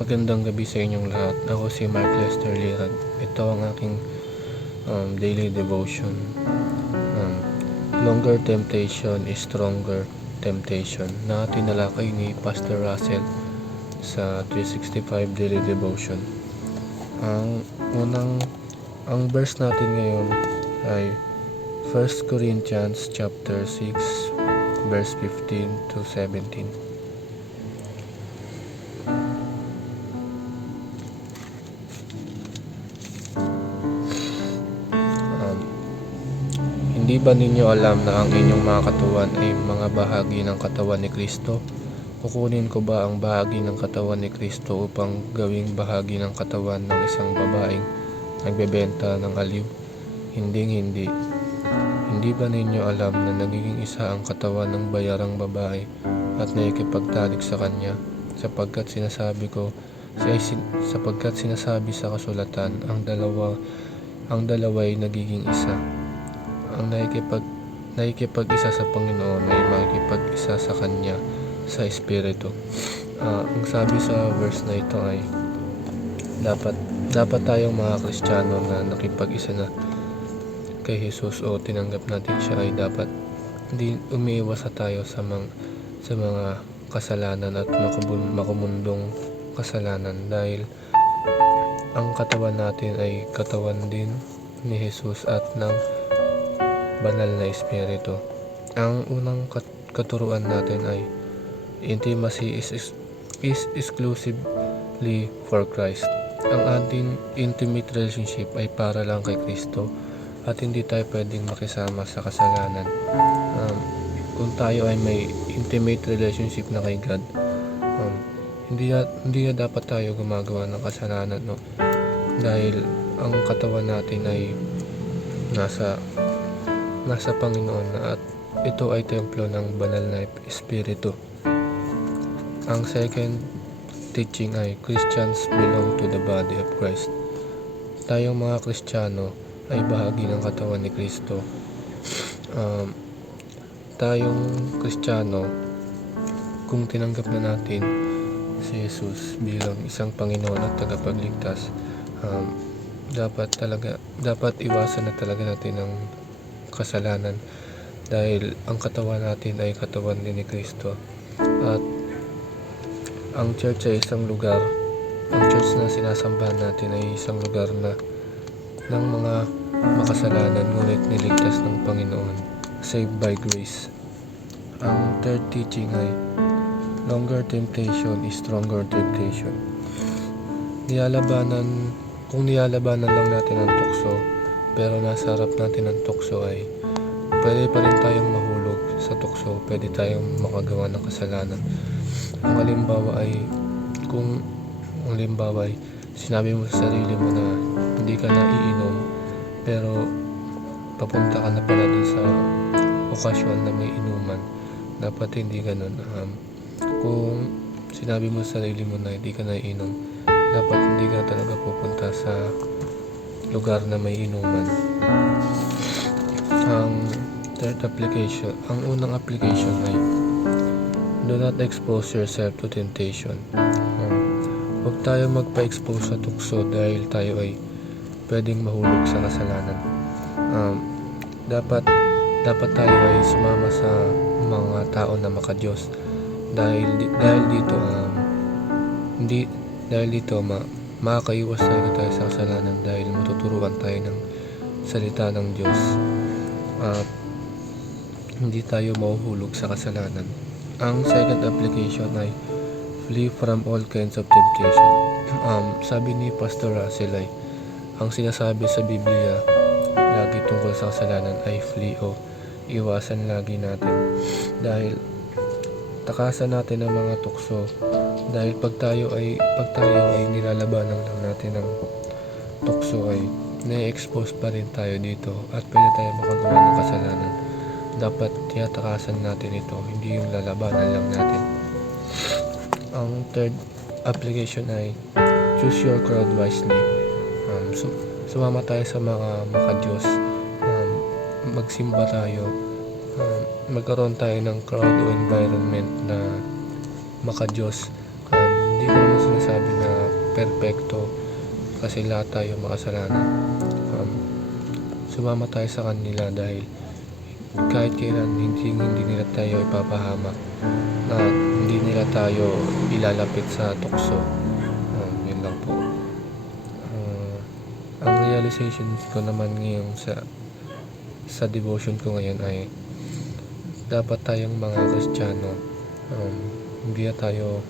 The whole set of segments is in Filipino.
Magandang gabi sa inyong lahat. Ako si Mark Lester Lirag. Ito ang aking daily devotion. Um, Longer temptation is stronger temptation na tinalakay ni Pastor Russell sa 365 daily devotion. Ang verse natin ngayon ay 1 Corinthians chapter 6 verse 15 to 17. Hindi ba ninyo alam na ang inyong mga katawan ay mga bahagi ng katawan ni Kristo? Kukunin ko ba ang bahagi ng katawan ni Kristo upang gawing bahagi ng katawan ng isang babaeng nagbebenta ng aliw? Hindi. Hindi ba ninyo alam na nagiging isa ang katawan ng bayarang babae at nakikipagtalik sa kanya? Sapagkat sinasabi sa kasulatan, ang dalawa'y nagiging isa. Ang nakikipag-isa sa Panginoon ay makikipag-isa sa Kanya sa Espiritu. Ang sabi sa verse na ito ay dapat tayong mga Kristiyano na nakipag-isa na kay Jesus o tinanggap natin siya ay dapat hindi umiiwas tayo sa mga kasalanan at makumundong kasalanan, dahil ang katawan natin ay katawan din ni Jesus at ng banal na Espiritu. Ang unang katuruan natin ay intimacy is exclusively for Christ. Ang ating intimate relationship ay para lang kay Kristo at hindi tayo pwedeng makisama sa kasalanan. Kung tayo ay may intimate relationship na kay God, hindi na dapat tayo gumagawa ng kasalanan, no? Dahil ang katawan natin ay nasa Panginoon na at ito ay templo ng banal na Espiritu. Ang second teaching ay Christians belong to the body of Christ. Tayong mga Kristiyano ay bahagi ng katawan ni Kristo. Tayong Kristiyano, kung tinanggap na natin si Jesus bilang isang Panginoon at tagapagligtas, dapat iwasan na talaga natin ang kasalanan, dahil ang katawan natin ay katawan din ni Kristo. At ang church ay isang lugar, ang church na sinasambahan natin ay isang lugar na ng mga makasalanan ngunit niligtas ng Panginoon, saved by grace. Ang third teaching ay longer temptation is stronger temptation. Kung nilalabanan lang natin ang tukso, pero nasa harap natin ang tukso, ay pwede pa rin tayong mahulog sa tukso, pwede tayong makagawa ng kasalanan. Ang halimbawa ay sinabi mo sa sarili mo na hindi ka na iinom, pero papunta ka na pala dun sa okasyon na may inuman. Dapat hindi ganun. Kung sinabi mo sa sarili mo na hindi ka na iinom, dapat hindi ka talaga pupunta sa lugar na may inuman. Ang unang application ay do not expose yourself to temptation. Huwag tayo magpa-expose sa tukso dahil tayo ay pwedeng mahulog sa kasalanan. Dapat tayo ay sumama sa mga tao na makadiyos, dahil dito makakaiwas tayo sa kasalanan, dahil matuturuan tayo ng salita ng Diyos at hindi tayo mahuhulog sa kasalanan. Ang second application ay flee from all kinds of temptation. Sabi ni Pastor Russell ay ang sinasabi sa Biblia lagi tungkol sa kasalanan ay flee o iwasan lagi natin, dahil takasan natin ang mga tukso, dahil pag tayo ay nilalabanan lang natin ng tukso, ay na-expose pa rin tayo dito at pwede tayo makagawa ng kasalanan. Dapat tiyatakasan natin ito, hindi yung lalabanan lang natin. Ang third application ay choose your crowd wisely. Sumama tayo sa mga makadiyos, magsimba tayo, magkaroon tayo ng crowd o environment na makadiyos. Hindi ko naman sinasabi na perpekto kasi lahat tayo makasalanan. Sumama tayo sa kanila dahil kahit kailan hindi nila tayo ipapahamak at hindi nila tayo ilalapit sa tukso. Yun lang po. Ang realization ko naman ngayon sa devotion ko ngayon ay dapat tayong mga Kristiyano, hindi na tayo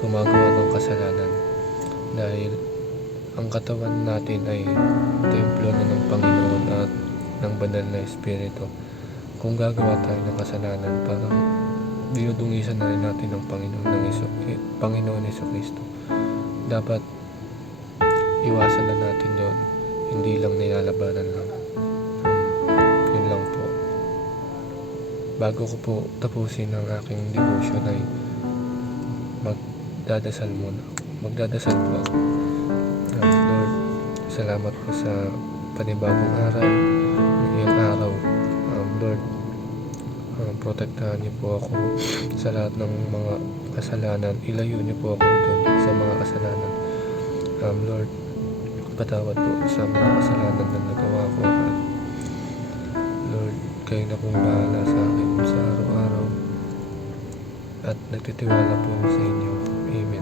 gumagawa ng kasalanan dahil ang katawan natin ay templo na ng Panginoon at ng banal na Espiritu. Kung gagawa tayo ng kasalanan, parang dinudungisan na rin natin ng Panginoon Jesucristo. Dapat iwasan na natin yon, hindi lang nilalabanan lang. Yun lang po. Bago ko po tapusin ang aking devotion ay magdadasal po ako. Lord, salamat po sa panibagong araw, ngayong araw. Lord, protektahan niyo po ako sa lahat ng mga kasalanan. Ilayo niyo po ako doon sa mga kasalanan. Lord, patawad po sa mga kasalanan na nagawa ko. Lord, kayo na pong bahala sa akin sa araw-araw at nagtitiwala po sa inyo. Amen.